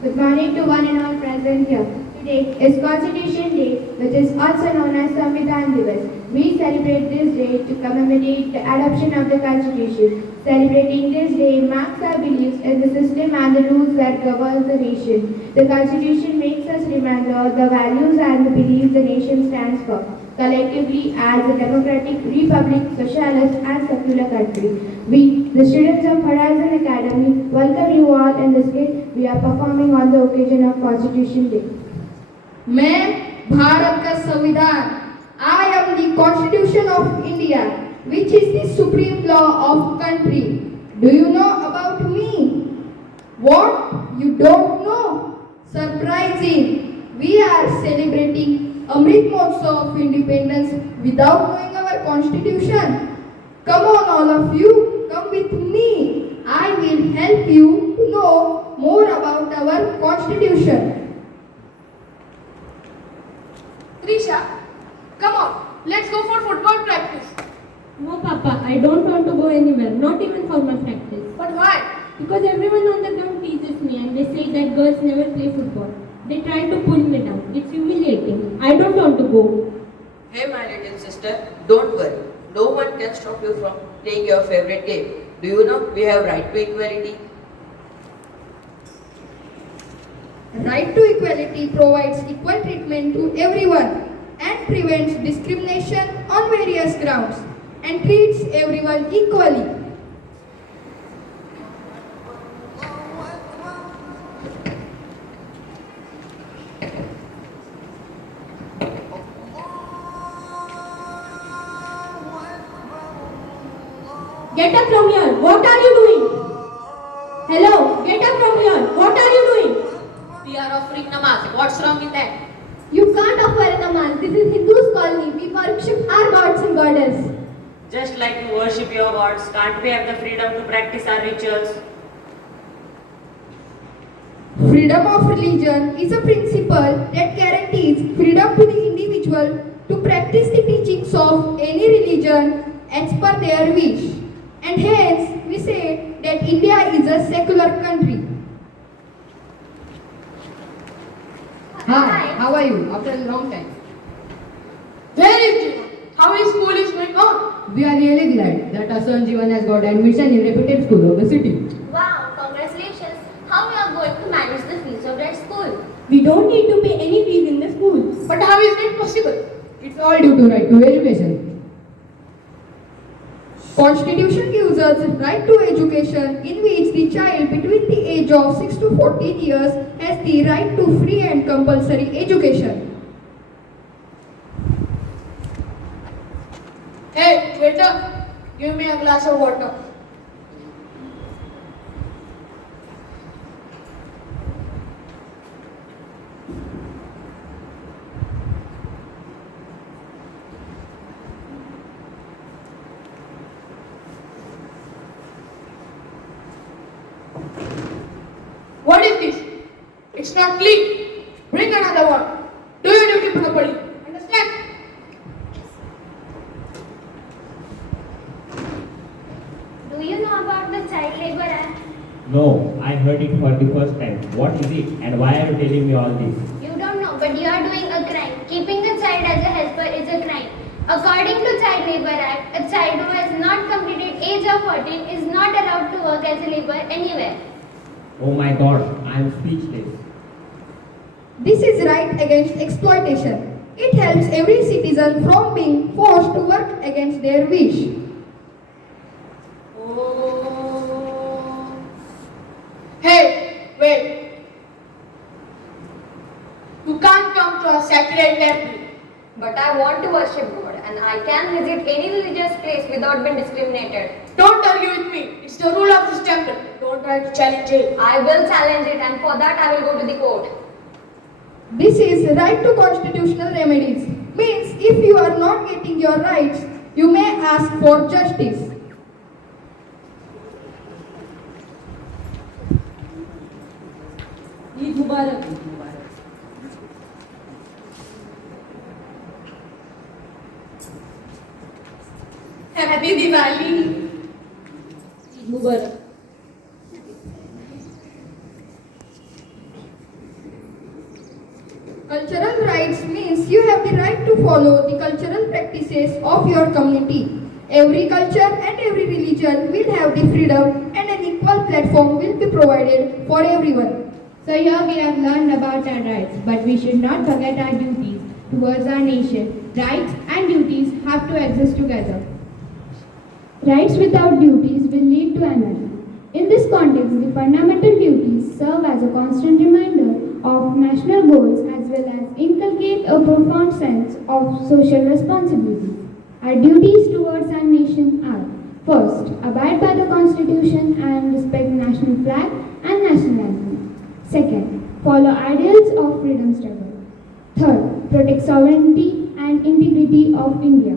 Good morning to one and all present here. Today is Constitution Day, which is also known as Samvidhan Divas. We celebrate this day to commemorate the adoption of the Constitution. Celebrating this day marks our beliefs in the system and the rules that govern the nation. The Constitution makes us remember the values and the beliefs the nation stands for, collectively as a democratic republic, socialist and secular country. We, the students of Horizon Academy, welcome you all in this skit we are performing on the occasion of Constitution Day. मैं भारत का संविधान I am the Constitution of India, which is the supreme law of country. Do you know about me? What? You don't know? Surprising! We are celebrating Amrit Mahotsav of Independence without knowing our Constitution. Come on, all of you, come with me. I will help you to know more about our Constitution. Trisha, come on, let's go for football practice. No, Papa, I don't want to go anywhere, not even for my practice. But why? Because everyone on the ground teases me and they say that girls never play football. They try to pull me down. It's humiliating. I don't want to go. Hey my little sister, don't worry. No one can stop you from playing your favorite game. Do you know we have right to equality? Right to equality provides equal treatment to everyone and prevents discrimination on various grounds and treats everyone equally. Get up from here. What are you doing? Hello, get up from here. What are you doing? We are offering namaz. What's wrong in that? You can't offer a namaz. This is Hindus' colony. We worship our gods and goddess. Just like you worship your gods, can't we have the freedom to practice our rituals? Freedom of religion is a principle that guarantees freedom to the individual to practice the teachings of any religion as per their wish. And hence, we say that India is a secular country. Hi, how are you? After a long time. Where is Jivan? How is school is going on? We are really glad that our son Jivan has got admission in reputed school of the city. Wow, congratulations. How you are going to manage the fees of that school? We don't need to pay any fees in the school. But how is that possible? It's all due to right to education. Constitution gives us right to education in which the child between the age of 6 to 14 years has the right to free and compulsory education. Hey, waiter, give me a glass of water. What is this? It's not clean. Bring another one. Do your duty properly. Understand? Do you know about the Child Labor Act? No, I heard it for the first time. What is it and why are you telling me all this? You don't know, but you are doing a crime. Keeping a child as a helper is a crime. According to Child Labor Act, a child who has not completed age of 14 is not allowed to work as a laborer anywhere. Oh my god, I am speechless. This is right against exploitation. It helps every citizen from being forced to work against their wish. Oh. Hey, wait. You can't come to a sacred temple. But I want to worship God and I can visit any religious place without being discriminated. Don't argue with me. It's the rule of this temple. Don't try to challenge it. I will challenge it and for that I will go to the court. This is right to constitutional remedies. Means if you are not getting your rights, you may ask for justice. Eid Mubarak. Happy Diwali. Eid Mubarak. Cultural rights means you have the right to follow the cultural practices of your community. Every culture and every religion will have the freedom and an equal platform will be provided for everyone. So here we have learned about our rights, but we should not forget our duties towards our nation. Rights and duties have to exist together. Rights without duties will lead to anarchy. In this context, the fundamental duties serve as a constant reminder of national goals as well as inculcate a profound sense of social responsibility. Our duties towards our nation are: first, abide by the Constitution and respect the national flag and national anthem. Second, follow ideals of freedom struggle. Third, protect sovereignty and integrity of India.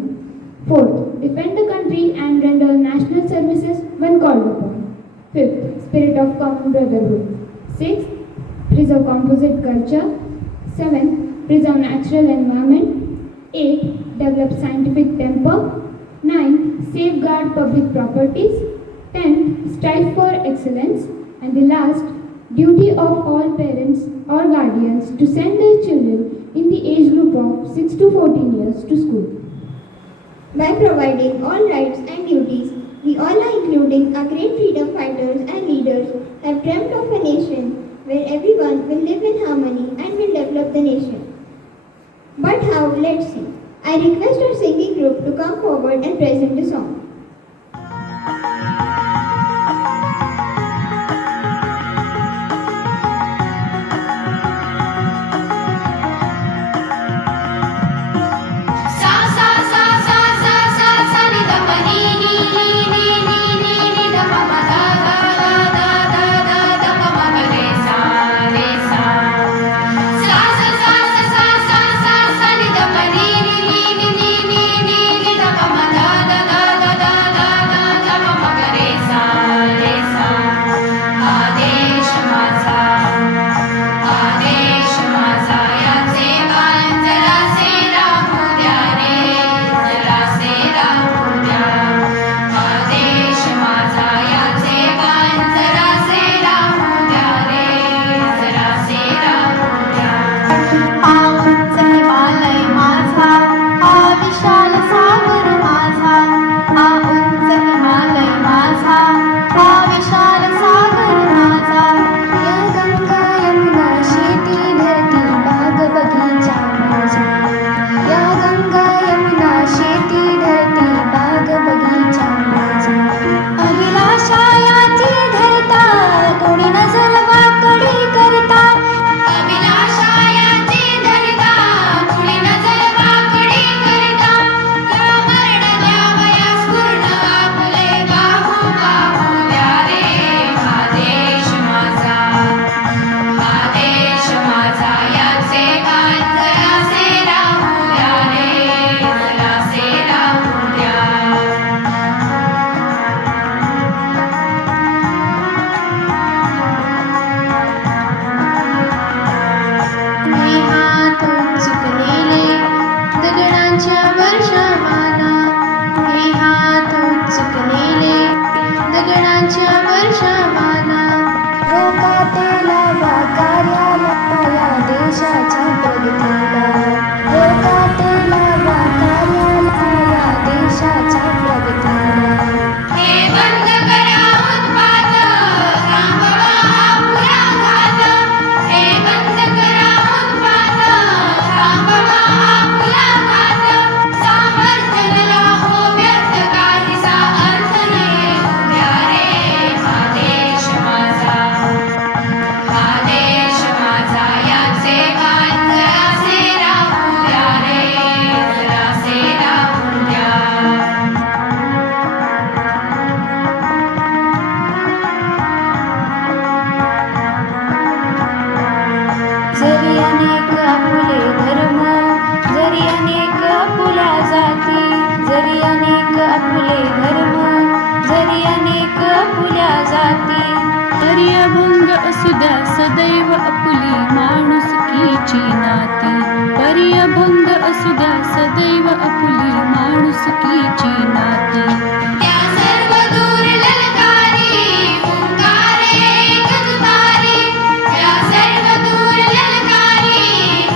Fourth, defend the country and render national services when called upon. Fifth, spirit of common brotherhood. Sixth, preserve composite culture. Seventh, preserve natural environment. Eighth, develop scientific temper. Ninth, safeguard public properties. Tenth, strive for excellence. And the last, duty of all parents or guardians to send their children in the age group of 6 to 14 years to school. By providing all rights and duties, we all are including our great freedom fighters and leaders have dreamt of a nation where everyone will live in harmony and will develop the nation. But how? Let's see. I request our singing group to come forward and present the song.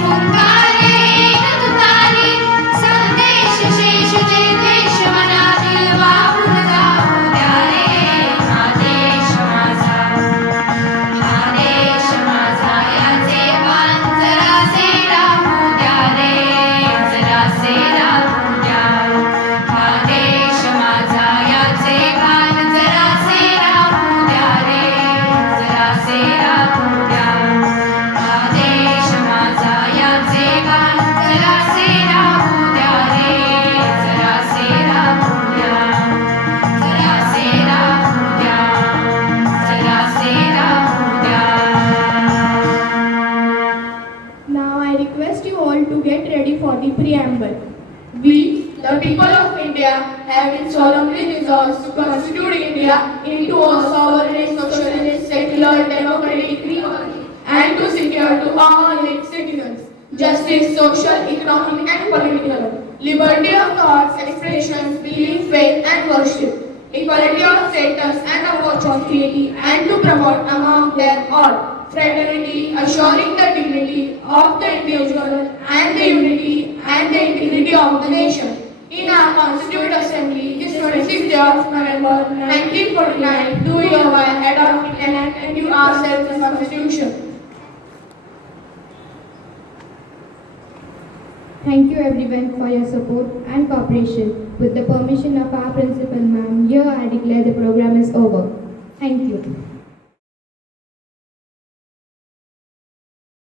फुंकारे and it solemnly resolves to constitute India into a sovereign, socialist, secular, democratic republic and to secure to all its citizens justice, social, economic and political, liberty of thoughts, expressions, belief, faith and worship, equality of status and opportunity, and to promote among them all fraternity, assuring the dignity of the individual and the unity and the integrity of the nation. In our Constituent Assembly, this 26th day of November 1949, do hereby adopt, enact and give ourselves the Constitution. Thank you everyone for your support and cooperation. With the permission of our principal ma'am, here I declare the program is over. Thank you.